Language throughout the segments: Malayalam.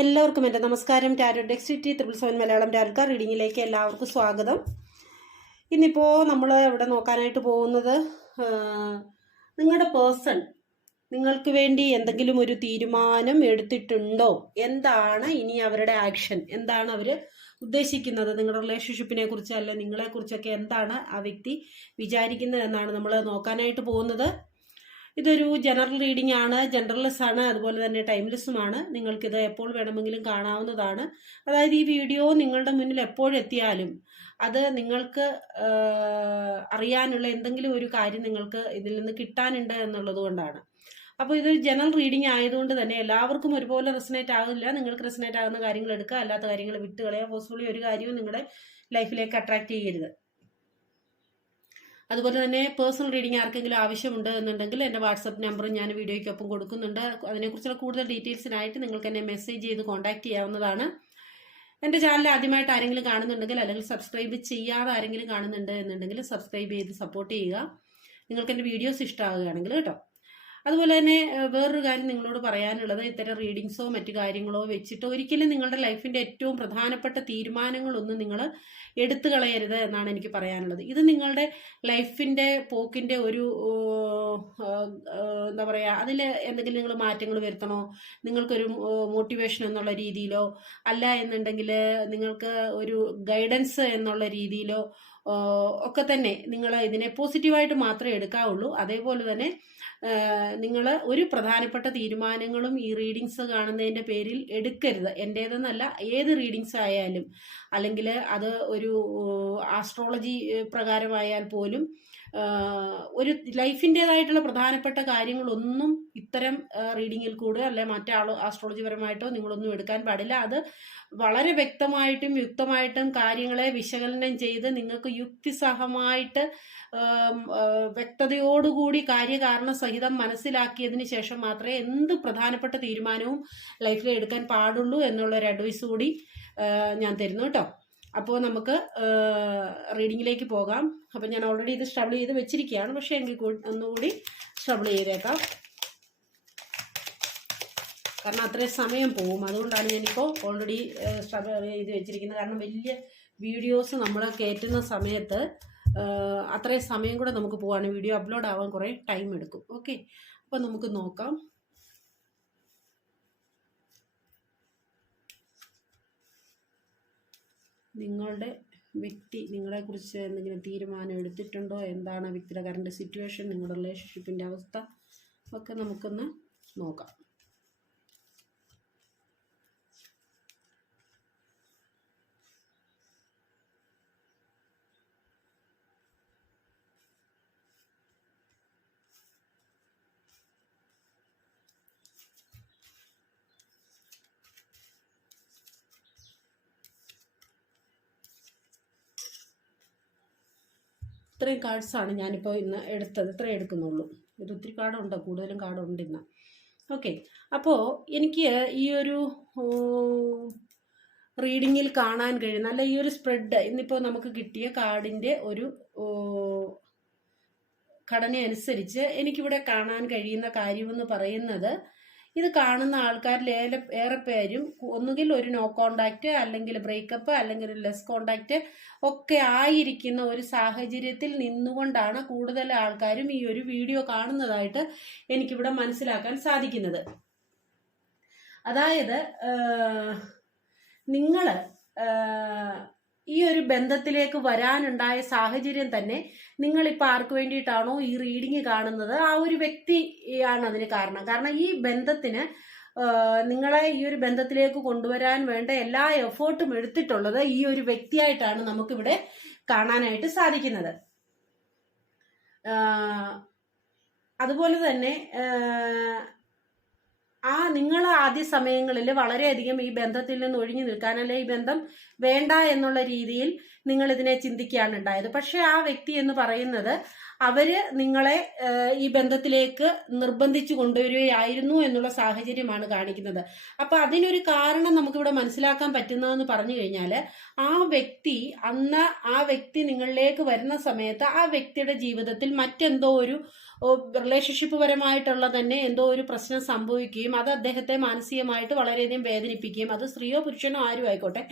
എല്ലാവർക്കും എന്റെ നമസ്കാരം. ടാരോ ഡെക്സിറ്റി ത്രിപിൾ സെവൻ മലയാളം ടാരോക്കാർ റീഡിങ്ങിലേക്ക് എല്ലാവർക്കും സ്വാഗതം. ഇന്നിപ്പോൾ നമ്മൾ ഇവിടെ നോക്കാനായിട്ട് പോകുന്നത് നിങ്ങളുടെ പേഴ്സൺ നിങ്ങൾക്ക് വേണ്ടി എന്തെങ്കിലും ഒരു തീരുമാനം എടുത്തിട്ടുണ്ടോ? എന്താണ് ഇനി അവരുടെ ആക്ഷൻ എന്താണ് അവർ ഉദ്ദേശിക്കുന്നത്? നിങ്ങളുടെ റിലേഷൻഷിപ്പിനെ കുറിച്ച് അല്ലെ നിങ്ങളെക്കുറിച്ചൊക്കെ എന്താണ് ആ വ്യക്തി വിചാരിക്കുന്നത് എന്നാണ് നമ്മൾ നോക്കാനായിട്ട് പോകുന്നത്. ഇതൊരു ജനറൽ റീഡിംഗ് ആണ് ജനറൽസ് ആണ് അതുപോലെ തന്നെ ടൈംലെസ്സുമാണ് നിങ്ങൾക്കിത് എപ്പോൾ വേണമെങ്കിലും കാണാവുന്നതാണ്. അതായത് ഈ വീഡിയോ നിങ്ങളുടെ മുന്നിൽ എപ്പോഴെത്തിയാലും അത് നിങ്ങൾക്ക് അറിയാനുള്ള എന്തെങ്കിലും ഒരു കാര്യം നിങ്ങൾക്ക് ഇതിൽ നിന്ന് കിട്ടാനുണ്ട് എന്നുള്ളത് കൊണ്ടാണ്. അപ്പോൾ ഇതൊരു ജനറൽ റീഡിംഗ് ആയതുകൊണ്ട് തന്നെ എല്ലാവർക്കും ഒരുപോലെ റെസനേറ്റ് ആകില്ല നിങ്ങൾക്ക് റെസനേറ്റ് ആകുന്ന കാര്യങ്ങൾ എടുക്കുക. അല്ലാത്ത കാര്യങ്ങൾ വിട്ടുകളയുക പോസിബിളി ഒരു കാര്യവും നിങ്ങളുടെ ലൈഫിലേക്ക് അട്രാക്ട് ചെയ്യരുത്. അതുപോലെ തന്നെ പേഴ്സണൽ റീഡിംഗ് ആർക്കെങ്കിലും ആവശ്യമുണ്ട് എന്നുണ്ടെങ്കിൽ എന്റെ വാട്സപ്പ് നമ്പർ ഞാൻ വീഡിയോയ്ക്കൊപ്പം കൊടുക്കുന്നുണ്ട്. അതിനെക്കുറിച്ചുള്ള കൂടുതൽ ഡീറ്റെയിൽസിനായിട്ട് നിങ്ങൾക്ക് എന്നെ മെസ്സേജ് ചെയ്ത് കോൺടാക്ട് ചെയ്യാവുന്നതാണ്. എന്റെ ചാനൽ ആദ്യമായിട്ട് ആരെങ്കിലും കാണുന്നുണ്ടെങ്കിൽ അല്ലെങ്കിൽ സബ്സ്ക്രൈബ് ചെയ്യാതെ ആരെങ്കിലും കാണുന്നുണ്ട് എന്നുണ്ടെങ്കിൽ സബ്സ്ക്രൈബ് ചെയ്ത് സപ്പോർട്ട് ചെയ്യുക. നിങ്ങൾക്ക് എന്റെ വീഡിയോസ് ഇഷ്ടമാവുകയാണെങ്കിൽ കേട്ടോ. അതുപോലെ തന്നെ വേറൊരു കാര്യം നിങ്ങളോട് പറയാനുള്ളത് ഇത്തരം റീഡിങ്സോ മറ്റു കാര്യങ്ങളോ വെച്ചിട്ട് ഒരിക്കലും നിങ്ങളുടെ ലൈഫിന്റെ ഏറ്റവും പ്രധാനപ്പെട്ട തീരുമാനങ്ങളൊന്നും നിങ്ങൾ എടുത്തു കളയരുത് എന്നാണ് എനിക്ക് പറയാനുള്ളത്. ഇത് നിങ്ങളുടെ ലൈഫിന്റെ പോക്കിന്റെ ഒരു എന്താ പറയുക അതിൽ എന്തെങ്കിലും നിങ്ങൾ മാറ്റങ്ങൾ വരുത്തണോ? നിങ്ങൾക്കൊരു മോട്ടിവേഷൻ എന്നുള്ള രീതിയിലോ അല്ല എന്നുണ്ടെങ്കിൽ നിങ്ങൾക്ക് ഒരു ഗൈഡൻസ് എന്നുള്ള രീതിയിലോ ഒക്കെ തന്നെ നിങ്ങൾ ഇതിനെ പോസിറ്റീവായിട്ട് മാത്രമേ എടുക്കാവുള്ളൂ. അതേപോലെ തന്നെ നിങ്ങൾ ഒരു പ്രധാനപ്പെട്ട തീരുമാനങ്ങളും ഈ റീഡിങ്സ് കാണുന്നതിന്റെ പേരിൽ എടുക്കരുത്. എന്റേതെന്നല്ല ഏത് റീഡിങ്സ് ആയാലും. അല്ലെങ്കിൽ അത് ഒരു ആസ്ട്രോളജി പ്രകാരമായാൽ പോലും ഒരു ലൈഫിന്റേതായിട്ടുള്ള പ്രധാനപ്പെട്ട കാര്യങ്ങളൊന്നും ഇത്തരം റീഡിങ്ങിൽ കൂടെ അല്ലെ മറ്റാളോ ആസ്ട്രോളജി പരമായിട്ടോ നിങ്ങളൊന്നും എടുക്കാൻ പാടില്ല. അത് വളരെ വ്യക്തമായിട്ടും യുക്തമായിട്ടും കാര്യങ്ങളെ വിശകലനം ചെയ്ത് നിങ്ങൾക്ക് യുക്തിസഹമായിട്ട് വ്യക്തതയോടുകൂടി കാര്യകാരണ സഹിതം മനസ്സിലാക്കിയതിന് ശേഷം മാത്രമേ എന്ത് പ്രധാനപ്പെട്ട തീരുമാനവും ലൈഫിൽ എടുക്കാൻ പാടുള്ളൂ എന്നുള്ള ഒരു അഡ്വൈസ് കൂടി ഞാൻ തരുന്നു കേട്ടോ. അപ്പോൾ നമുക്ക് റീഡിങ്ങിലേക്ക് പോകാം. അപ്പം ഞാൻ ഓൾറെഡി ഇത് സ്ട്രബിൾ ചെയ്ത് വെച്ചിരിക്കുകയാണ്. പക്ഷേ എങ്കിൽ ഒന്നുകൂടി സ്ട്രബിൾ ചെയ്തേക്കാം. കാരണം അത്രയും സമയം പോവും. അതുകൊണ്ടാണ് ഞാനിപ്പോൾ ഓൾറെഡി സ്ട്രബിൾ ചെയ്ത് വെച്ചിരിക്കുന്നത്. കാരണം വലിയ വീഡിയോസ് നമ്മൾ കയറ്റുന്ന സമയത്ത് അത്രയും സമയം കൂടെ നമുക്ക് പോവാണ്. വീഡിയോ അപ്ലോഡ് ആവാൻ കുറേ ടൈം എടുക്കും. ഓക്കെ അപ്പം നമുക്ക് നോക്കാം. നിങ്ങളുടെ വ്യക്തി നിങ്ങളെക്കുറിച്ച് എന്തെങ്കിലും തീരുമാനം എടുത്തിട്ടുണ്ടോ? എന്താണ് വ്യക്തിയുടെ കറണ്ട് സിറ്റുവേഷൻ നിങ്ങളുടെ റിലേഷൻഷിപ്പിന്റെ അവസ്ഥ? ഒക്കെ നമുക്കൊന്ന് നോക്കാം. ഇത്രയും കാർഡ്സാണ് ഞാനിപ്പോൾ ഇന്ന് എടുത്തത്. ഇത്രയും എടുക്കുന്നുള്ളൂ. ഇത് ഒത്തിരി കാർഡുണ്ട് കൂടുതലും കാർഡുണ്ട് ഇന്ന്. ഓക്കെ അപ്പോൾ എനിക്ക് ഈ ഒരു റീഡിങ്ങിൽ കാണാൻ കഴിയുന്ന അല്ല ഈ ഒരു സ്പ്രെഡ് ഇന്നിപ്പോൾ നമുക്ക് കിട്ടിയ കാർഡിന്റെ ഒരു ഘടനയനുസരിച്ച് എനിക്കിവിടെ കാണാൻ കഴിയുന്ന കാര്യമെന്ന് പറയുന്നത് ഇത് കാണുന്ന ആൾക്കാരിൽ ഏറെ ഏറെ പേരും ഒന്നുകിൽ ഒരു നോ കോണ്ടാക്റ്റ് അല്ലെങ്കിൽ ബ്രേക്കപ്പ് അല്ലെങ്കിൽ ലെസ് കോണ്ടാക്റ്റ് ഒക്കെ ആയിരിക്കുന്ന ഒരു സാഹചര്യത്തിൽ നിന്നുകൊണ്ടാണ് കൂടുതൽ ആൾക്കാരും ഈ ഒരു വീഡിയോ കാണുന്നതായിട്ട് എനിക്കിവിടെ മനസ്സിലാക്കാൻ സാധിക്കുന്നത്. അതായത് നിങ്ങൾ ഈ ഒരു ബന്ധത്തിലേക്ക് വരാനുണ്ടായ സാഹചര്യം തന്നെ നിങ്ങളിപ്പോൾ ആർക്ക് വേണ്ടിയിട്ടാണോ ഈ റീഡിങ് കാണുന്നത്? ആ ഒരു വ്യക്തിയാണ് അതിന് കാരണം. കാരണം ഈ ബന്ധത്തിന് നിങ്ങളെ ഈ ഒരു ബന്ധത്തിലേക്ക് കൊണ്ടുവരാൻ വേണ്ട എല്ലാ എഫേർട്ടും എടുത്തിട്ടുള്ളത് ഈ ഒരു വ്യക്തിയായിട്ടാണ് നമുക്കിവിടെ കാണാനായിട്ട് സാധിക്കുന്നത്. അതുപോലെ തന്നെ ആ നിങ്ങൾ ആദ്യ സമയങ്ങളിൽ വളരെയധികം ഈ ബന്ധത്തിൽ നിന്ന് ഒഴിഞ്ഞു നിൽക്കാൻ അല്ലെ ഈ ബന്ധം വേണ്ട എന്നുള്ള രീതിയിൽ നിങ്ങൾ ഇതിനെ ചിന്തിക്കുകയാണ് ഉണ്ടായത്. പക്ഷെ ആ വ്യക്തി എന്ന് പറയുന്നത് അവർ നിങ്ങളെ ഈ ബന്ധത്തിലേക്ക് നിർബന്ധിച്ചു കൊണ്ടുവരികയായിരുന്നു എന്നുള്ള സാഹചര്യമാണ് കാണിക്കുന്നത്. അപ്പൊ അതിനൊരു കാരണം നമുക്കിവിടെ മനസ്സിലാക്കാൻ പറ്റുന്നതെന്ന് പറഞ്ഞു കഴിഞ്ഞാൽ ആ വ്യക്തി അന്ന് ആ വ്യക്തി നിങ്ങളിലേക്ക് വരുന്ന സമയത്ത് ആ വ്യക്തിയുടെ ജീവിതത്തിൽ മറ്റെന്തോ ഒരു റിലേഷൻഷിപ്പ് പരമായിട്ടുള്ള തന്നെ എന്തോ ഒരു പ്രശ്നം സംഭവിക്കുകയും അത് അദ്ദേഹത്തെ മാനസികമായിട്ട് വളരെയധികം വേദനിപ്പിക്കുകയും അത് സ്ത്രീയോ പുരുഷനോ ആരും ആയിക്കോട്ടെ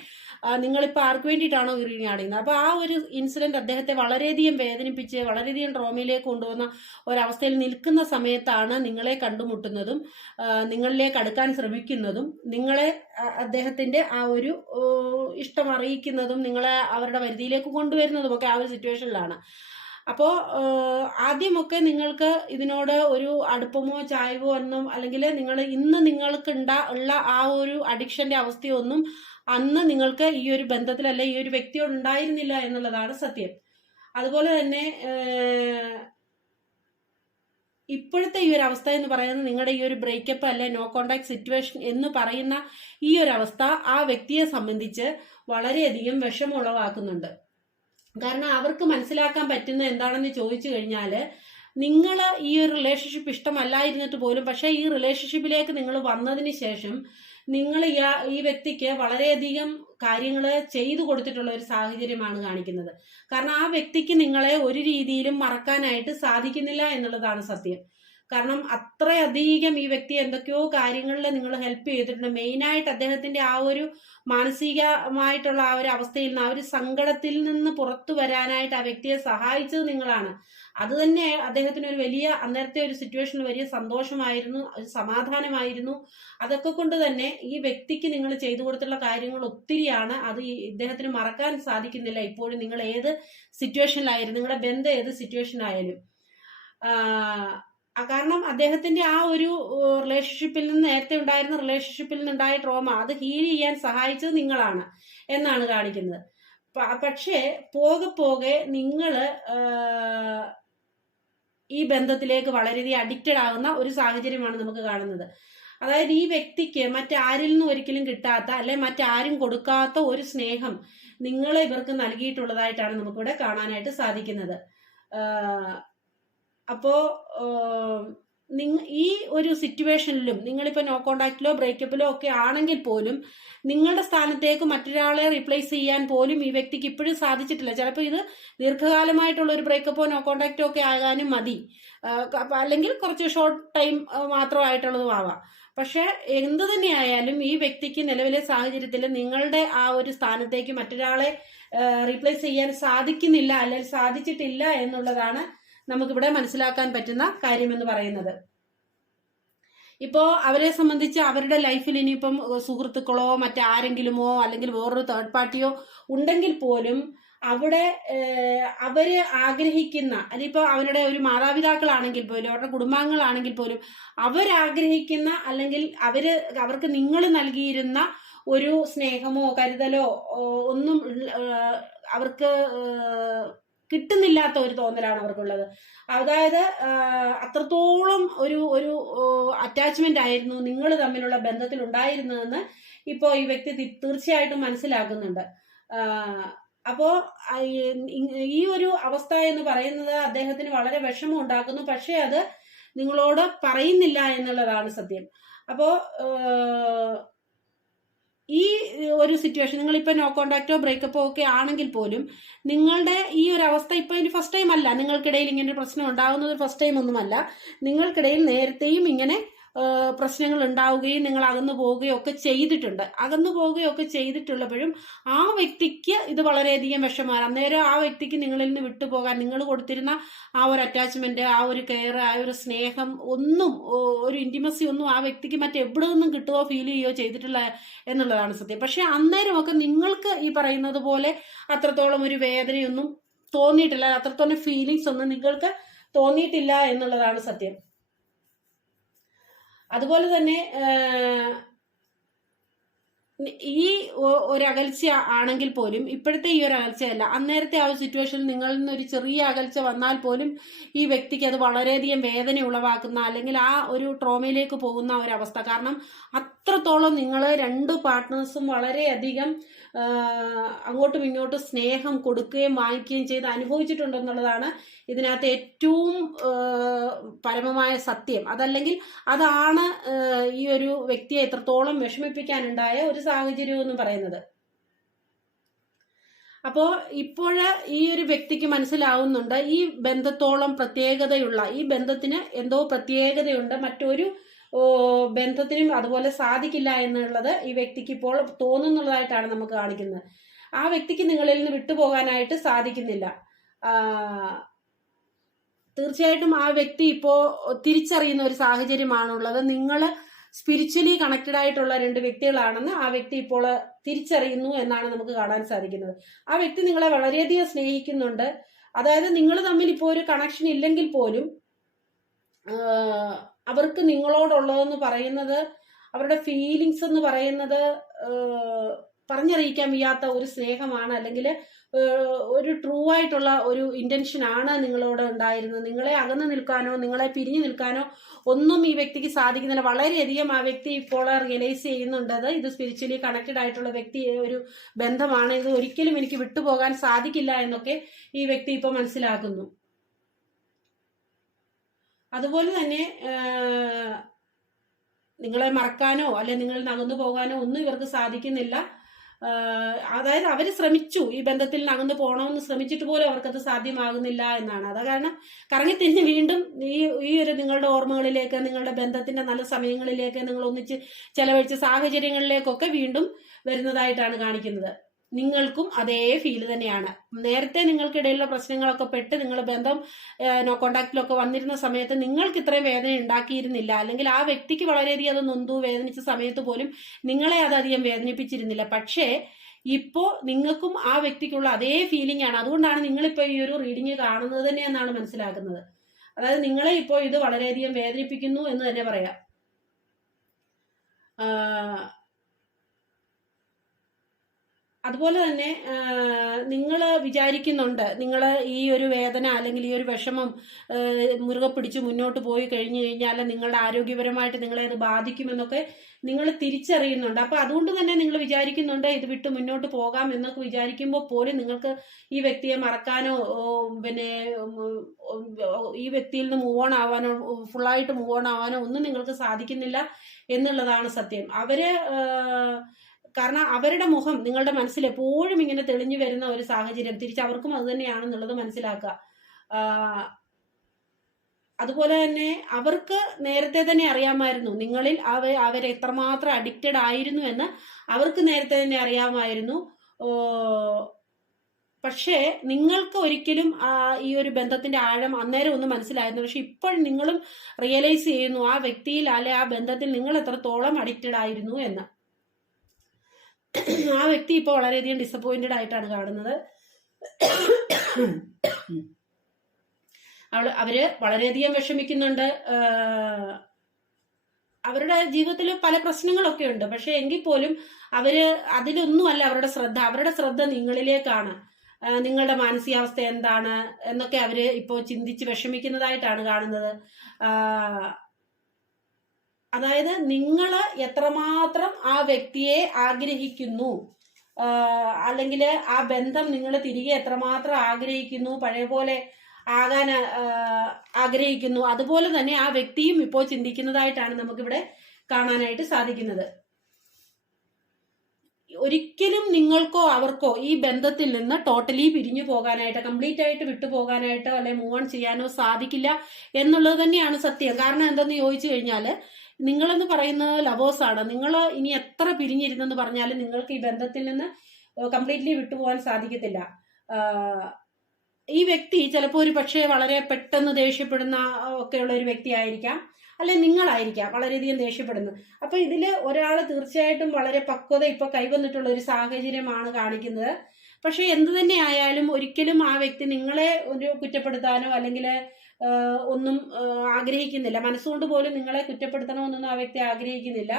നിങ്ങളിപ്പോൾ ആർക്ക് വേണ്ടിയിട്ടാണോ റീഡിങ് ആടുന്നത് അപ്പോൾ ആ ഒരു ഇൻസിഡന്റ് അദ്ദേഹത്തെ വളരെയധികം വേദനിപ്പിച്ച് വളരെയധികം ട്രോമയിലേക്ക് കൊണ്ടുവന്ന ഒരവസ്ഥയിൽ നിൽക്കുന്ന സമയത്താണ് നിങ്ങളെ കണ്ടുമുട്ടുന്നതും നിങ്ങളിലേക്ക് അടുക്കാൻ ശ്രമിക്കുന്നതും നിങ്ങളെ അദ്ദേഹത്തിന്റെ ആ ഒരു ഇഷ്ടം അറിയിക്കുന്നതും നിങ്ങളെ അവരുടെ വരുതിയിലേക്ക് കൊണ്ടുവരുന്നതും ഒക്കെ ആ ഒരു സിറ്റുവേഷനിലാണ്. അപ്പോൾ ആദ്യമൊക്കെ നിങ്ങൾക്ക് ഇതിനോട് ഒരു അടുപ്പമോ ചായവോ ഒന്നും അല്ലെങ്കിൽ നിങ്ങൾ ഇന്ന് നിങ്ങൾക്ക് ഉണ്ടാ ഉള്ള ആ ഒരു അഡിക്ഷന്റെ അവസ്ഥയൊന്നും അന്ന് നിങ്ങൾക്ക് ഈ ഒരു ബന്ധത്തിൽ അല്ലെ ഈ ഒരു വ്യക്തിയോട് ഉണ്ടായിരുന്നില്ല എന്നുള്ളതാണ് സത്യം. അതുപോലെ തന്നെ ഇപ്പോഴത്തെ ഈ ഒരു അവസ്ഥ എന്ന് പറയുന്നത് നിങ്ങളുടെ ഈ ഒരു ബ്രേക്കപ്പ് അല്ലെ നോ കോണ്ടാക്ട് സിറ്റുവേഷൻ എന്ന് പറയുന്ന ഈ ഒരു അവസ്ഥ ആ വ്യക്തിയെ സംബന്ധിച്ച് വളരെയധികം വിഷമം ഉളവാക്കുന്നുണ്ട് കാരണം അവർക്ക് മനസ്സിലാക്കാൻ പറ്റുന്ന എന്താണെന്ന് ചോദിച്ചു കഴിഞ്ഞാൽ നിങ്ങൾ ഈ ഒരു റിലേഷൻഷിപ്പ് ഇഷ്ടമല്ലായിരുന്നിട്ട് പോലും പക്ഷേ ഈ റിലേഷൻഷിപ്പിലേക്ക് നിങ്ങൾ വന്നതിന് ശേഷം നിങ്ങൾ ഈ വ്യക്തിക്ക് വളരെയധികം കാര്യങ്ങൾ ചെയ്തു കൊടുത്തിട്ടുള്ള ഒരു സാഹചര്യമാണ് കാണിക്കുന്നത്. കാരണം ആ വ്യക്തിക്ക് നിങ്ങളെ ഒരു രീതിയിലും മറക്കാനായിട്ട് സാധിക്കുന്നില്ല എന്നുള്ളതാണ് സത്യം. കാരണം അത്രയധികം ഈ വ്യക്തി എന്തൊക്കെയോ കാര്യങ്ങളിൽ നിങ്ങൾ ഹെൽപ്പ് ചെയ്തിട്ടുണ്ട്. മെയിനായിട്ട് അദ്ദേഹത്തിന്റെ ആ ഒരു മാനസികമായിട്ടുള്ള ആ ഒരു അവസ്ഥയിൽ നിന്ന് ആ ഒരു സങ്കടത്തിൽ നിന്ന് പുറത്തു വരാനായിട്ട് ആ വ്യക്തിയെ സഹായിച്ചത് നിങ്ങളാണ്. അത് തന്നെ അദ്ദേഹത്തിന് ഒരു വലിയ അന്നേരത്തെ ഒരു സിറ്റുവേഷനിൽ വലിയ സന്തോഷമായിരുന്നു ഒരു സമാധാനമായിരുന്നു. അതൊക്കെ കൊണ്ട് തന്നെ ഈ വ്യക്തിക്ക് നിങ്ങൾ ചെയ്തു കൊടുത്തുള്ള കാര്യങ്ങൾ ഒത്തിരിയാണ്. അത് ഇദ്ദേഹത്തിന് മറക്കാൻ സാധിക്കുന്നില്ല. ഇപ്പോഴും നിങ്ങൾ ഏത് സിറ്റുവേഷനിലായാലും നിങ്ങളുടെ ബന്ധം ഏത് സിറ്റുവേഷനിലായാലും കാരണം അദ്ദേഹത്തിന്റെ ആ ഒരു റിലേഷൻഷിപ്പിൽ നിന്ന് നേരത്തെ ഉണ്ടായിരുന്ന റിലേഷൻഷിപ്പിൽ നിന്നുണ്ടായ ട്രോമ അത് ഹീൽ ചെയ്യാൻ സഹായിച്ചത് നിങ്ങളാണ് എന്നാണ് കാണിക്കുന്നത്. പക്ഷേ പോകെ പോകെ നിങ്ങൾ ഈ ബന്ധത്തിലേക്ക് വളരെയധികം അഡിക്റ്റഡ് ആകുന്ന ഒരു സാഹചര്യമാണ് നമുക്ക് കാണുന്നത്. അതായത് ഈ വ്യക്തിക്ക് മറ്റാരിൽ നിന്നും ഒരിക്കലും കിട്ടാത്ത അല്ലെ മറ്റാരും കൊടുക്കാത്ത ഒരു സ്നേഹം നിങ്ങൾ ഇവർക്ക് നൽകിയിട്ടുള്ളതായിട്ടാണ് നമുക്കിവിടെ കാണാനായിട്ട് സാധിക്കുന്നത്. അപ്പോ നിങ്ങ ഈ ഒരു സിറ്റുവേഷനിലും നിങ്ങളിപ്പോൾ നോ കോണ്ടാക്റ്റിലോ ബ്രേക്കപ്പിലോ ഒക്കെ ആണെങ്കിൽ പോലും നിങ്ങളുടെ സ്ഥാനത്തേക്ക് മറ്റൊരാളെ റീപ്ലേസ് ചെയ്യാൻ പോലും ഈ വ്യക്തിക്ക് ഇപ്പോഴും സാധിച്ചിട്ടില്ല. ചിലപ്പോൾ ഇത് ദീർഘകാലമായിട്ടുള്ള ഒരു ബ്രേക്കപ്പോ നോ കോണ്ടാക്റ്റോ ഒക്കെ ആകാനും മതി. അല്ലെങ്കിൽ കുറച്ച് ഷോർട്ട് ടൈം മാത്രമായിട്ടുള്ളതും ആവാം. പക്ഷെ എന്ത് തന്നെയായാലും ഈ വ്യക്തിക്ക് നിലവിലെ സാഹചര്യത്തിൽ നിങ്ങളുടെ ആ ഒരു സ്ഥാനത്തേക്ക് മറ്റൊരാളെ റീപ്ലേസ് ചെയ്യാൻ സാധിക്കുന്നില്ല അല്ലെങ്കിൽ സാധിച്ചിട്ടില്ല എന്നുള്ളതാണ് നമുക്കിവിടെ മനസ്സിലാക്കാൻ പറ്റുന്ന കാര്യമെന്ന് പറയുന്നത്. ഇപ്പോ അവരെ സംബന്ധിച്ച് അവരുടെ ലൈഫിൽ ഇനിയിപ്പം സുഹൃത്തുക്കളോ മറ്റാരെങ്കിലുമോ അല്ലെങ്കിൽ വേറൊരു തേർഡ് പാർട്ടിയോ ഉണ്ടെങ്കിൽ പോലും അവിടെ അവർ ആഗ്രഹിക്കുന്ന അതിപ്പോ അവരുടെ ഒരു മാതാപിതാക്കളാണെങ്കിൽ പോലും അവരുടെ കുടുംബാംഗങ്ങളാണെങ്കിൽ പോലും അവരാഗ്രഹിക്കുന്ന അല്ലെങ്കിൽ അവർ അവർക്ക് നിങ്ങൾ നൽകിയിരുന്ന ഒരു സ്നേഹമോ കരുതലോ ഒന്നും അവർക്ക് കിട്ടുന്നില്ലാത്ത ഒരു തോന്നലാണ് അവർക്കുള്ളത്. അതായത് അത്രത്തോളം ഒരു ഒരു അറ്റാച്ച്മെന്റ് ആയിരുന്നു നിങ്ങൾ തമ്മിലുള്ള ബന്ധത്തിൽ ഉണ്ടായിരുന്നതെന്ന് ഇപ്പോൾ ഈ വ്യക്തി തീർച്ചയായിട്ടും മനസ്സിലാക്കുന്നുണ്ട്. അപ്പോ ഈ- ഒരു അവസ്ഥ എന്ന് പറയുന്നത് അദ്ദേഹത്തിന് വളരെ വിഷമം ഉണ്ടാക്കുന്നു. പക്ഷേ അത് നിങ്ങളോട് പറയുന്നില്ല എന്നുള്ളതാണ് സത്യം. അപ്പോ ഈ ഒരു സിറ്റുവേഷൻ നിങ്ങൾ നിങ്ങളിപ്പോൾ നോ കോണ്ടാക്റ്റോ ബ്രേക്കപ്പോ ഒക്കെ ആണെങ്കിൽ പോലും നിങ്ങളുടെ ഈ ഒരു അവസ്ഥ ഇപ്പോൾ ഇനി ഫസ്റ്റ് ടൈം അല്ല. നിങ്ങൾക്കിടയിൽ ഇങ്ങനെ ഒരു പ്രശ്നം ഉണ്ടാകുന്നത് ഫസ്റ്റ് ടൈം ഒന്നുമല്ല. നിങ്ങൾക്കിടയിൽ നേരത്തെയും ഇങ്ങനെ പ്രശ്നങ്ങൾ ഉണ്ടാവുകയും നിങ്ങൾ അകന്നു പോവുകയോ ഒക്കെ ചെയ്തിട്ടുണ്ട്. അകന്നു പോവുകയും ഒക്കെ ചെയ്തിട്ടുള്ളപ്പോഴും ആ വ്യക്തിക്ക് ഇത് വളരെയധികം വിഷമമാണ്. അന്നേരം ആ വ്യക്തിക്ക് നിങ്ങളിൽ നിന്ന് വിട്ടുപോകാൻ നിങ്ങൾ കൊടുത്തിരുന്ന ആ ഒരു അറ്റാച്ച്മെന്റ് ആ ഒരു കെയർ ആ ഒരു സ്നേഹം ഒന്നും ഒരു ഇന്റിമസി ഒന്നും ആ വ്യക്തിക്ക് മറ്റെവിടെ നിന്നും കിട്ടുകയോ ഫീൽ ചെയ്യുകയോ ചെയ്തിട്ടില്ല എന്നുള്ളതാണ് സത്യം. പക്ഷെ അന്നേരമൊക്കെ നിങ്ങൾക്ക് ഈ പറയുന്നത് പോലെ അത്രത്തോളം ഒരു വേദനയൊന്നും തോന്നിയിട്ടില്ല അത്രത്തോളം ഫീലിങ്സ് ഒന്നും നിങ്ങൾക്ക് തോന്നിയിട്ടില്ല എന്നുള്ളതാണ് സത്യം. അതുപോലെ തന്നെ ഈ ഒരു അകൽച്ച ആണെങ്കിൽ പോലും ഇപ്പോഴത്തെ ഈ ഒരു അകൽച്ചയല്ല അന്നേരത്തെ ആ ഒരു സിറ്റുവേഷനിൽ നിങ്ങളിൽ നിന്ന് ഒരു ചെറിയ അകൽച്ച വന്നാൽ പോലും ഈ വ്യക്തിക്ക് അത് വളരെയധികം വേദന ഉളവാക്കുന്ന അല്ലെങ്കിൽ ആ ഒരു ട്രോമയിലേക്ക് പോകുന്ന ഒരവസ്ഥ കാരണം അത്രത്തോളം നിങ്ങൾ രണ്ട് പാർട്ട്നേഴ്സും വളരെയധികം അങ്ങോട്ടും ഇങ്ങോട്ടും സ്നേഹം കൊടുക്കുകയും വാങ്ങിക്കുകയും ചെയ്ത് അനുഭവിച്ചിട്ടുണ്ടെന്നുള്ളതാണ് ഇതിനകത്ത് ഏറ്റവും പരമമായ സത്യം. അതല്ലെങ്കിൽ അതാണ് ഈ ഒരു വ്യക്തിയെ എത്രത്തോളം വിഷമിപ്പിക്കാനുണ്ടായ ഒരു സാഹചര്യം എന്ന് പറയുന്നത്. അപ്പോൾ ഇപ്പോഴ് ഈ ഒരു വ്യക്തിക്ക് മനസ്സിലാവുന്നുണ്ട് ഈ ബന്ധത്തോളം പ്രത്യേകതയുള്ള ഈ ബന്ധത്തിന് എന്തോ പ്രത്യേകതയുണ്ട് മറ്റൊരു ബന്ധത്തിനും അതുപോലെ സാധിക്കില്ല എന്നുള്ളത് ഈ വ്യക്തിക്ക് ഇപ്പോൾ തോന്നുന്നുള്ളതായിട്ടാണ് നമുക്ക് കാണിക്കുന്നത്. ആ വ്യക്തിക്ക് നിങ്ങളിൽ നിന്ന് വിട്ടുപോകാനായിട്ട് സാധിക്കുന്നില്ല. തീർച്ചയായിട്ടും ആ വ്യക്തി ഇപ്പോൾ തിരിച്ചറിയുന്ന ഒരു സാഹചര്യമാണുള്ളത്. നിങ്ങൾ സ്പിരിച്വലി കണക്റ്റഡ് ആയിട്ടുള്ള രണ്ട് വ്യക്തികളാണെന്ന് ആ വ്യക്തി ഇപ്പോൾ തിരിച്ചറിയുന്നു എന്നാണ് നമുക്ക് കാണാൻ സാധിക്കുന്നത്. ആ വ്യക്തി നിങ്ങളെ വളരെയധികം സ്നേഹിക്കുന്നുണ്ട്. അതായത് നിങ്ങൾ തമ്മിൽ ഇപ്പോൾ ഒരു കണക്ഷൻ ഇല്ലെങ്കിൽ പോലും അവർക്ക് നിങ്ങളോടുള്ളതെന്ന് പറയുന്നത് അവരുടെ ഫീലിങ്സ് എന്ന് പറയുന്നത് പറഞ്ഞറിയിക്കാൻ വയ്യാത്ത ഒരു സ്നേഹമാണ് അല്ലെങ്കിൽ ഒരു ട്രൂ ആയിട്ടുള്ള ഒരു ഇന്റൻഷൻ ആണ് നിങ്ങളോട് ഉണ്ടായിരുന്നത്. നിങ്ങളെ അകന്നു നിൽക്കാനോ നിങ്ങളെ പിരിഞ്ഞു നിൽക്കാനോ ഒന്നും ഈ വ്യക്തിക്ക് സാധിക്കുന്നില്ല. വളരെയധികം ആ വ്യക്തി ഇപ്പോൾ റിയലൈസ് ചെയ്യുന്നുണ്ടത് ഇത് സ്പിരിച്വലി കണക്റ്റഡ് ആയിട്ടുള്ള വ്യക്തി ഒരു ബന്ധമാണ്. ഇത് ഒരിക്കലും എനിക്ക് വിട്ടുപോകാൻ സാധിക്കില്ല എന്നൊക്കെ ഈ വ്യക്തി ഇപ്പോൾ മനസ്സിലാക്കുന്നു. അതുപോലെ തന്നെ നിങ്ങളെ മറക്കാനോ അല്ലെ നിങ്ങൾ നകന്നു പോകാനോ ഒന്നും ഇവർക്ക് സാധിക്കുന്നില്ല. അതായത് അവർ ശ്രമിച്ചു ഈ ബന്ധത്തിൽ നകന്നു പോകണമെന്ന് ശ്രമിച്ചിട്ട് പോലും അവർക്കത് സാധ്യമാകുന്നില്ല എന്നാണ്. അത് കാരണം കറങ്ങിത്തിരിഞ്ഞ് വീണ്ടും ഈ ഈ ഒരു നിങ്ങളുടെ ഓർമ്മകളിലേക്ക് നിങ്ങളുടെ ബന്ധത്തിന്റെ നല്ല സമയങ്ങളിലേക്ക് നിങ്ങൾ ഒന്നിച്ച് ചെലവഴിച്ച സാഹചര്യങ്ങളിലേക്കൊക്കെ വീണ്ടും വരുന്നതായിട്ടാണ് കാണിക്കുന്നത്. നിങ്ങൾക്കും അതേ ഫീൽ തന്നെയാണ്. നേരത്തെ നിങ്ങൾക്കിടയിലുള്ള പ്രശ്നങ്ങളൊക്കെ പെട്ട് നിങ്ങൾ ബന്ധം നോ കോണ്ടാക്റ്റിലൊക്കെ വന്നിരുന്ന സമയത്ത് നിങ്ങൾക്ക് ഇത്രയും വേദന ഉണ്ടാക്കിയിരുന്നില്ല. അല്ലെങ്കിൽ ആ വ്യക്തിക്ക് വളരെയധികം അത് നൊന്തു വേദനിച്ച സമയത്ത് പോലും നിങ്ങളെ അത് അധികം വേദനിപ്പിച്ചിരുന്നില്ല. പക്ഷേ ഇപ്പോൾ നിങ്ങൾക്കും ആ വ്യക്തിക്കുള്ള അതേ ഫീലിംഗ് ആണ്. അതുകൊണ്ടാണ് നിങ്ങളിപ്പോൾ ഈ ഒരു റീഡിങ് കാണുന്നത് തന്നെ എന്നാണ് മനസ്സിലാക്കുന്നത് അതായത് നിങ്ങളെ ഇപ്പോൾ ഇത് വളരെയധികം വേദനിപ്പിക്കുന്നു എന്ന് തന്നെ പറയാം. അതുപോലെ തന്നെ നിങ്ങൾ വിചാരിക്കുന്നുണ്ട് നിങ്ങൾ ഈ ഒരു വേദന അല്ലെങ്കിൽ ഈ ഒരു വിഷമം മുറുകെ പിടിച്ച് മുന്നോട്ട് പോയി കഴിഞ്ഞു കഴിഞ്ഞാൽ നിങ്ങളുടെ ആരോഗ്യപരമായിട്ട് നിങ്ങളെ അത് ബാധിക്കുമെന്നൊക്കെ നിങ്ങൾ തിരിച്ചറിയുന്നുണ്ട്. അപ്പൊ അതുകൊണ്ട് തന്നെ നിങ്ങൾ വിചാരിക്കുന്നുണ്ട് ഇത് വിട്ട് മുന്നോട്ട് പോകാം എന്നൊക്കെ വിചാരിക്കുമ്പോൾ പോലും നിങ്ങൾക്ക് ഈ വ്യക്തിയെ മറക്കാനോ പിന്നെ ഈ വ്യക്തിയിൽ നിന്ന് മൂവ് ഓൺ ആവാനോ ഫുള്ളായിട്ട് മൂവ് ഓൺ ആവാനോ ഒന്നും നിങ്ങൾക്ക് സാധിക്കുന്നില്ല എന്നുള്ളതാണ് സത്യം. അവർ കാരണം അവരുടെ മുഖം നിങ്ങളുടെ മനസ്സിൽ എപ്പോഴും ഇങ്ങനെ തെളിഞ്ഞു വരുന്ന ഒരു സാഹചര്യം തിരിച്ച് അവർക്കും അത് തന്നെയാണെന്നുള്ളത് മനസ്സിലാക്കുക. അതുപോലെ തന്നെ അവർക്ക് നേരത്തെ തന്നെ അറിയാമായിരുന്നു നിങ്ങളിൽ അവ അവരെത്രമാത്രം അഡിക്റ്റഡ് ആയിരുന്നു എന്ന് അവർക്ക് നേരത്തെ തന്നെ അറിയാമായിരുന്നു. പക്ഷേ നിങ്ങൾക്ക് ഒരിക്കലും ഈ ഒരു ബന്ധത്തിന്റെ ആഴം അന്നേരം ഒന്നും മനസ്സിലായിരുന്നു പക്ഷെ ഇപ്പോൾ നിങ്ങളും റിയലൈസ് ചെയ്യുന്നു ആ വ്യക്തിയിൽ അല്ലെ ആ ബന്ധത്തിൽ നിങ്ങൾ എത്രത്തോളം അഡിക്റ്റഡ് ആയിരുന്നു എന്ന്. ആ വ്യക്തി ഇപ്പോൾ വളരെയധികം ഡിസപ്പോയിന്റഡ് ആയിട്ടാണ് കാണുന്നത്. അവൾ അവർ വളരെയധികം വിഷമിക്കുന്നുണ്ട്. അവരുടെ ജീവിതത്തിൽ പല പ്രശ്നങ്ങളൊക്കെ ഉണ്ട്. പക്ഷെ എങ്കിൽ പോലും അവർ അതിലൊന്നുമല്ല അവരുടെ ശ്രദ്ധ. അവരുടെ ശ്രദ്ധ നിങ്ങളിലേക്കാണ്. നിങ്ങളുടെ മാനസികാവസ്ഥ എന്താണ് എന്നൊക്കെ അവർ ഇപ്പോൾ ചിന്തിച്ച് വിഷമിക്കുന്നതായിട്ടാണ് കാണുന്നത്. അതായത് നിങ്ങൾ എത്രമാത്രം ആ വ്യക്തിയെ ആഗ്രഹിക്കുന്നു? അല്ലെങ്കിൽ ആ ബന്ധം നിങ്ങൾ തിരികെ എത്രമാത്രം ആഗ്രഹിക്കുന്നു? പഴയ പോലെ ആകാൻ ആഗ്രഹിക്കുന്നു. അതുപോലെ തന്നെ ആ വ്യക്തിയും ഇപ്പോൾ ചിന്തിക്കുന്നതായിട്ടാണ് നമുക്കിവിടെ കാണാനായിട്ട് സാധിക്കുന്നത്. ഒരിക്കലും നിങ്ങൾക്കോ അവർക്കോ ഈ ബന്ധത്തിൽ നിന്ന് ടോട്ടലി പിരിഞ്ഞു പോകാനായിട്ട് കംപ്ലീറ്റ് ആയിട്ട് വിട്ടു പോകാനായിട്ടോ അല്ലെ മൂവ് ഓൺ ചെയ്യാനോ സാധിക്കില്ല എന്നുള്ളത് തന്നെയാണ് സത്യം. കാരണം എന്തെന്ന് ചോദിച്ചു കഴിഞ്ഞാൽ നിങ്ങളെന്ന് പറയുന്നത് ആണ്. നിങ്ങൾ ഇനി എത്ര പിരിഞ്ഞിരുന്നെന്ന് പറഞ്ഞാലും നിങ്ങൾക്ക് ഈ ബന്ധത്തിൽ നിന്ന് കംപ്ലീറ്റ്ലി വിട്ടുപോകാൻ സാധിക്കത്തില്ല. ഈ വ്യക്തി ചിലപ്പോൾ ഒരു പക്ഷേ വളരെ പെട്ടെന്ന് ദേഷ്യപ്പെടുന്ന ഒക്കെയുള്ള ഒരു വ്യക്തി ആയിരിക്കാം. അല്ലെ നിങ്ങളായിരിക്കാം വളരെയധികം ദേഷ്യപ്പെടുന്നു അപ്പൊ ഇതിൽ ഒരാൾ തീർച്ചയായിട്ടും വളരെ പക്വത ഇപ്പൊ കൈവന്നിട്ടുള്ള ഒരു സാഹചര്യമാണ് കാണിക്കുന്നത്. പക്ഷെ എന്ത് തന്നെ ആയാലും ഒരിക്കലും ആ വ്യക്തി നിങ്ങളെ ഒരു കുറ്റപ്പെടുത്താനോ അല്ലെങ്കിൽ ഒന്നും ആഗ്രഹിക്കുന്നില്ല. മനസ്സുകൊണ്ട് പോലും നിങ്ങളെ കുറ്റപ്പെടുത്തണമെന്നൊന്നും ആ വ്യക്തി ആഗ്രഹിക്കുന്നില്ല.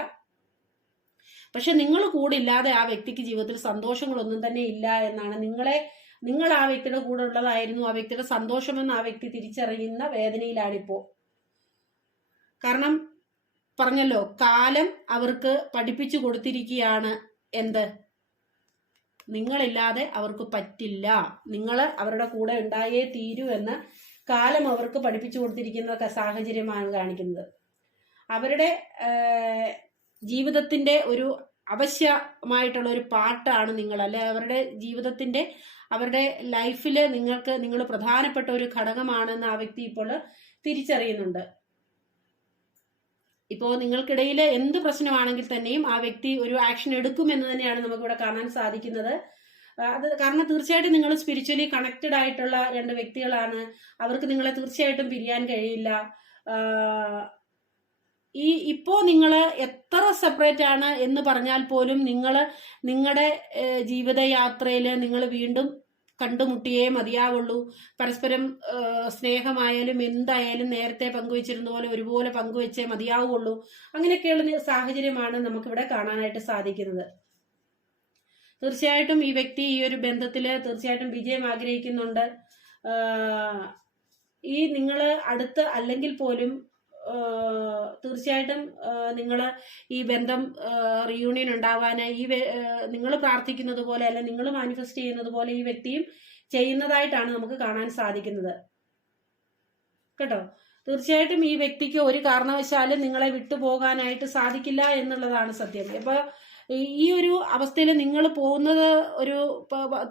പക്ഷെ നിങ്ങൾ കൂടില്ലാതെ ആ വ്യക്തിക്ക് ജീവിതത്തിൽ സന്തോഷങ്ങളൊന്നും തന്നെ ഇല്ല എന്നാണ് നിങ്ങളെ നിങ്ങൾ ആ വ്യക്തിയുടെ കൂടെ ഉള്ളതായിരുന്നു ആ വ്യക്തിയുടെ സന്തോഷമെന്ന് ആ വ്യക്തി തിരിച്ചറിയുന്ന വേദനയിലാണിപ്പോ കാരണം പറഞ്ഞല്ലോ കാലം അവർക്ക് പഠിപ്പിച്ചു കൊടുത്തിരിക്കുകയാണ്. എന്ത്? നിങ്ങളില്ലാതെ അവർക്ക് പറ്റില്ല. നിങ്ങൾ അവരുടെ കൂടെ ഉണ്ടായേ തീരൂ എന്ന് കാലം അവർക്ക് പഠിപ്പിച്ചു കൊടുത്തിരിക്കുന്ന സാഹചര്യമാണ് കാണിക്കുന്നത്. അവരുടെ ജീവിതത്തിന്റെ ഒരു അവശ്യമായിട്ടുള്ള ഒരു പാട്ടാണ് നിങ്ങൾ അല്ലെ? അവരുടെ ജീവിതത്തിന്റെ അവരുടെ ലൈഫിൽ നിങ്ങൾക്ക് നിങ്ങൾ പ്രധാനപ്പെട്ട ഒരു ഘടകമാണെന്ന് ആ വ്യക്തി ഇപ്പോൾ തിരിച്ചറിയുന്നുണ്ട്. ഇപ്പോൾ നിങ്ങൾക്കിടയിൽ എന്ത് പ്രശ്നമാണെങ്കിൽ തന്നെയും ആ വ്യക്തി ഒരു ആക്ഷൻ എടുക്കുമെന്ന് തന്നെയാണ് നമുക്കിവിടെ കാണാൻ സാധിക്കുന്നത്. അത് കാരണം തീർച്ചയായിട്ടും നിങ്ങൾ സ്പിരിച്വലി കണക്റ്റഡ് ആയിട്ടുള്ള രണ്ട് വ്യക്തികളാണ്. അവർക്ക് നിങ്ങളെ തീർച്ചയായിട്ടും പിരിയാൻ കഴിയില്ല. ഈ ഇപ്പോ നിങ്ങൾ എത്ര സെപ്പറേറ്റ് ആണ് എന്ന് പറഞ്ഞാൽ പോലും നിങ്ങൾ നിങ്ങളുടെ ജീവിതയാത്രയിൽ നിങ്ങൾ വീണ്ടും കണ്ടുമുട്ടിയേ മതിയാവുള്ളൂ. പരസ്പരം സ്നേഹമായാലും എന്തായാലും നേരത്തെ പങ്കുവച്ചിരുന്ന പോലെ ഒരുപോലെ പങ്കുവെച്ചേ മതിയാവുള്ളൂ. അങ്ങനെയൊക്കെയുള്ള സാഹചര്യമാണ് നമുക്കിവിടെ കാണാനായിട്ട് സാധിക്കുന്നത്. തീർച്ചയായിട്ടും ഈ വ്യക്തി ഈ ഒരു ബന്ധത്തിൽ തീർച്ചയായിട്ടും വിജയം ആഗ്രഹിക്കുന്നുണ്ട്. ഈ നിങ്ങൾ അടുത്ത് അല്ലെങ്കിൽ പോലും തീർച്ചയായിട്ടും നിങ്ങൾ ഈ ബന്ധം റിയൂണിയൻ ഉണ്ടാവാൻ ഈ നിങ്ങൾ പ്രാർത്ഥിക്കുന്നത് പോലെ അല്ല നിങ്ങൾ മാനിഫെസ്റ്റ് ചെയ്യുന്നത് പോലെ ഈ വ്യക്തിയും ചെയ്യുന്നതായിട്ടാണ് നമുക്ക് കാണാൻ സാധിക്കുന്നത്. കേട്ടോ? തീർച്ചയായിട്ടും ഈ വ്യക്തിക്ക് ഒരു കാരണവശാലും നിങ്ങളെ വിട്ടുപോകാനായിട്ട് സാധിക്കില്ല എന്നുള്ളതാണ് സത്യം. അപ്പൊ ഈ- ഒരു അവസ്ഥയിൽ നിങ്ങൾ പോകുന്നത് ഒരു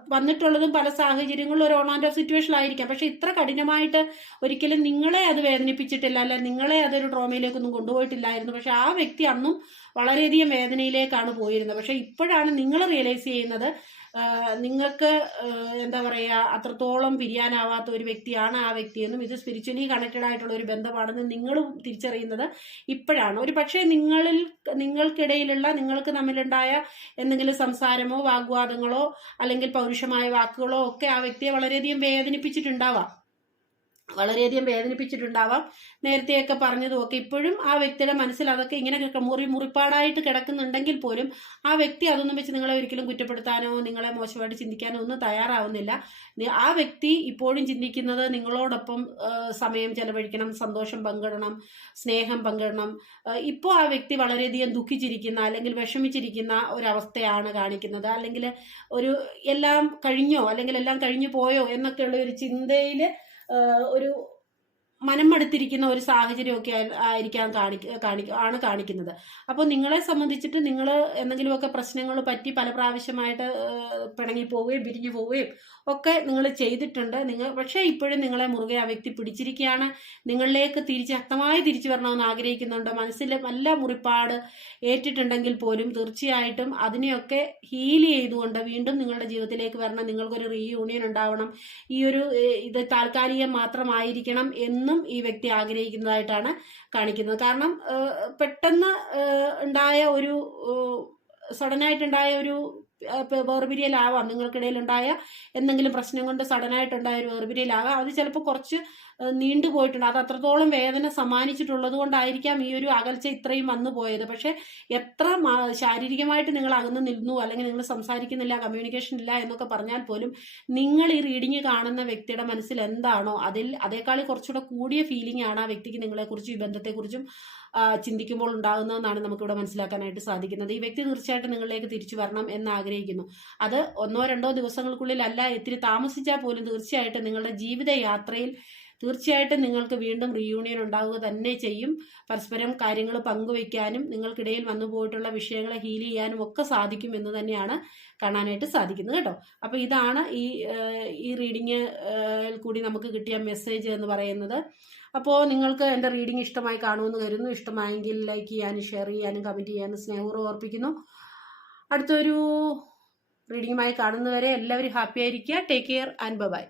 വന്നിട്ടുള്ളതും പല സാഹചര്യങ്ങളും ഒരു ഓൺ ആൻഡ് ഓഫ് സിറ്റുവേഷൻ ആയിരിക്കാം. പക്ഷെ ഇത്ര കഠിനമായിട്ട് ഒരിക്കലും നിങ്ങളെ അത് വേദനിപ്പിച്ചിട്ടില്ല അല്ല നിങ്ങളെ അതൊരു ട്രോമയിലേക്കൊന്നും കൊണ്ടുപോയിട്ടില്ലായിരുന്നു. പക്ഷെ ആ വ്യക്തി അന്നും വളരെയധികം വേദനയിലേക്കാണ് പോയിരുന്നത്. പക്ഷെ ഇപ്പോഴാണ് നിങ്ങൾ റിയലൈസ് ചെയ്യുന്നത് നിങ്ങൾക്ക് എന്താ പറയുക അത്രത്തോളം പിരിയാനാവാത്ത ഒരു വ്യക്തിയാണ് ആ വ്യക്തിയെന്നും ഇത് സ്പിരിച്വലി കണക്റ്റഡ് ആയിട്ടുള്ള ഒരു ബന്ധമാണെന്ന് നിങ്ങളും തിരിച്ചറിയുന്നത് ഇപ്പോഴാണ്. ഒരു പക്ഷേ നിങ്ങളിൽ നിങ്ങൾക്കിടയിലുള്ള നിങ്ങൾക്ക് തമ്മിലുണ്ടായ എന്തെങ്കിലും സംസാരമോ വാഗ്വാദങ്ങളോ അല്ലെങ്കിൽ പൗരുഷമായ വാക്കുകളോ ഒക്കെ ആ വ്യക്തിയെ വളരെയധികം വേദനിപ്പിച്ചിട്ടുണ്ടാവാം. വളരെയധികം വേദനിപ്പിച്ചിട്ടുണ്ടാവാം. നേരത്തെയൊക്കെ പറഞ്ഞതും ഒക്കെ ഇപ്പോഴും ആ വ്യക്തിയുടെ മനസ്സിൽ അതൊക്കെ ഇങ്ങനെ മുറി മുറിപ്പാടായിട്ട് കിടക്കുന്നുണ്ടെങ്കിൽ പോലും ആ വ്യക്തി അതൊന്നും വെച്ച് നിങ്ങളെ ഒരിക്കലും കുറ്റപ്പെടുത്താനോ നിങ്ങളെ മോശമായിട്ട് ചിന്തിക്കാനോ ഒന്നും തയ്യാറാവുന്നില്ല. ആ വ്യക്തി ഇപ്പോഴും ചിന്തിക്കുന്നത് നിങ്ങളോടൊപ്പം സമയം ചെലവഴിക്കണം സന്തോഷം പങ്കിടണം സ്നേഹം പങ്കിടണം. ഇപ്പോൾ ആ വ്യക്തി വളരെയധികം ദുഃഖിച്ചിരിക്കുന്ന അല്ലെങ്കിൽ വിഷമിച്ചിരിക്കുന്ന ഒരവസ്ഥയാണ് കാണിക്കുന്നത്. അല്ലെങ്കിൽ ഒരു എല്ലാം കഴിഞ്ഞോ അല്ലെങ്കിൽ എല്ലാം കഴിഞ്ഞു പോയോ എന്നൊക്കെയുള്ള ഒരു ചിന്തയിൽ ഒരു മനം മടുത്തിരിക്കുന്ന ഒരു സാഹചര്യമൊക്കെ ആയിരിക്കാം കാണിക്ക കാണിക്ക ആണ് കാണിക്കുന്നത്. അപ്പോൾ നിങ്ങളെ സംബന്ധിച്ചിട്ട് നിങ്ങൾ എന്തെങ്കിലുമൊക്കെ പ്രശ്നങ്ങൾ പറ്റി പല പ്രാവശ്യമായിട്ട് പിണങ്ങി പോവുകയും പിരിഞ്ഞു പോവുകയും ഒക്കെ നിങ്ങൾ ചെയ്തിട്ടുണ്ട്. നിങ്ങൾ പക്ഷേ ഇപ്പോഴും നിങ്ങളെ മുറുകെ ആ വ്യക്തി പിടിച്ചിരിക്കുകയാണ്. നിങ്ങളിലേക്ക് തിരിച്ച് ശക്തമായി തിരിച്ചു വരണമെന്ന് ആഗ്രഹിക്കുന്നുണ്ട്. മനസ്സിൽ നല്ല മുറിപ്പാട് ഏറ്റിട്ടുണ്ടെങ്കിൽ പോലും തീർച്ചയായിട്ടും അതിനെയൊക്കെ ഹീൽ ചെയ്തുകൊണ്ട് വീണ്ടും നിങ്ങളുടെ ജീവിതത്തിലേക്ക് വരണം. നിങ്ങൾക്കൊരു റീയൂണിയൻ ഉണ്ടാവണം. ഈ ഒരു ഇത് താൽക്കാലികം മാത്രമായിരിക്കണം എന്നും ഈ വ്യക്തി ആഗ്രഹിക്കുന്നതായിട്ടാണ് കാണിക്കുന്നത്. കാരണം പെട്ടെന്ന് ഉണ്ടായ ഒരു സഡനായിട്ടുണ്ടായ ഒരു വേർപിരിയലാവാം നിങ്ങൾക്കിടയിൽ ഉണ്ടായ എന്തെങ്കിലും പ്രശ്നം കൊണ്ട് സഡനായിട്ടുണ്ടായ ഒരു വേർപിരിയലാകാം അത് ചിലപ്പോൾ കുറച്ച് നീണ്ടു പോയിട്ടുണ്ട്. അത് അത്രത്തോളം വേദന സമ്മാനിച്ചിട്ടുള്ളത് കൊണ്ടായിരിക്കാം ഈ ഒരു അകൽച്ച ഇത്രയും വന്നു പോയത്. പക്ഷെ എത്ര ശാരീരികമായിട്ട് നിങ്ങൾ അകന്ന് നിന്നു അല്ലെങ്കിൽ നിങ്ങൾ സംസാരിക്കുന്നില്ല കമ്മ്യൂണിക്കേഷൻ ഇല്ല എന്നൊക്കെ പറഞ്ഞാൽ പോലും നിങ്ങൾ ഈ റീഡിങ് കാണുന്ന വ്യക്തിയുടെ മനസ്സിൽ എന്താണോ അതിൽ അതേക്കാളി കുറച്ചുകൂടെ കൂടിയ ഫീലിംഗ് ആണ് ആ വ്യക്തിക്ക് നിങ്ങളെക്കുറിച്ചും ഈ ബന്ധത്തെക്കുറിച്ചും ചിന്തിക്കുമ്പോൾ ഉണ്ടാകുന്നതെന്നാണ് നമുക്കിവിടെ മനസ്സിലാക്കാനായിട്ട് സാധിക്കുന്നത്. ഈ വ്യക്തി തീർച്ചയായിട്ടും നിങ്ങളിലേക്ക് തിരിച്ചു വരണം എന്ന് ആഗ്രഹിക്കുന്നു. അത് ഒന്നോ രണ്ടോ ദിവസങ്ങൾക്കുള്ളിൽ അല്ല ഇത്തിരി താമസിച്ചാൽ പോലും തീർച്ചയായിട്ടും നിങ്ങളുടെ ജീവിതയാത്രയിൽ തീർച്ചയായിട്ടും നിങ്ങൾക്ക് വീണ്ടും റീയൂണിയൻ ഉണ്ടാവുക തന്നെ ചെയ്യും. പരസ്പരം കാര്യങ്ങൾ പങ്കുവയ്ക്കാനും നിങ്ങൾക്കിടയിൽ വന്നു പോയിട്ടുള്ള വിഷയങ്ങളെ ഹീൽ ചെയ്യാനും ഒക്കെ സാധിക്കും എന്ന് തന്നെയാണ് കാണാനായിട്ട് സാധിക്കുന്നത് കേട്ടോ. അപ്പോൾ ഇതാണ് ഈ ഈ റീഡിങ് കൂടി നമുക്ക് കിട്ടിയ മെസ്സേജ് എന്ന് പറയുന്നത്. അപ്പോൾ നിങ്ങൾക്ക് എന്റെ റീഡിങ് ഇഷ്ടമായി കാണുമെന്ന് കരുതുന്നു. ഇഷ്ടമായെങ്കിൽ ലൈക്ക് ചെയ്യാനും ഷെയർ ചെയ്യാനും കമന്റ് ചെയ്യാനും സ്നേഹപൂർവം ഓർപ്പിക്കുന്നു. അടുത്തൊരു റീഡിങ്ങുമായി കാണുന്നവരെ എല്ലാവരും ഹാപ്പി ആയിരിക്കുക. Take care and by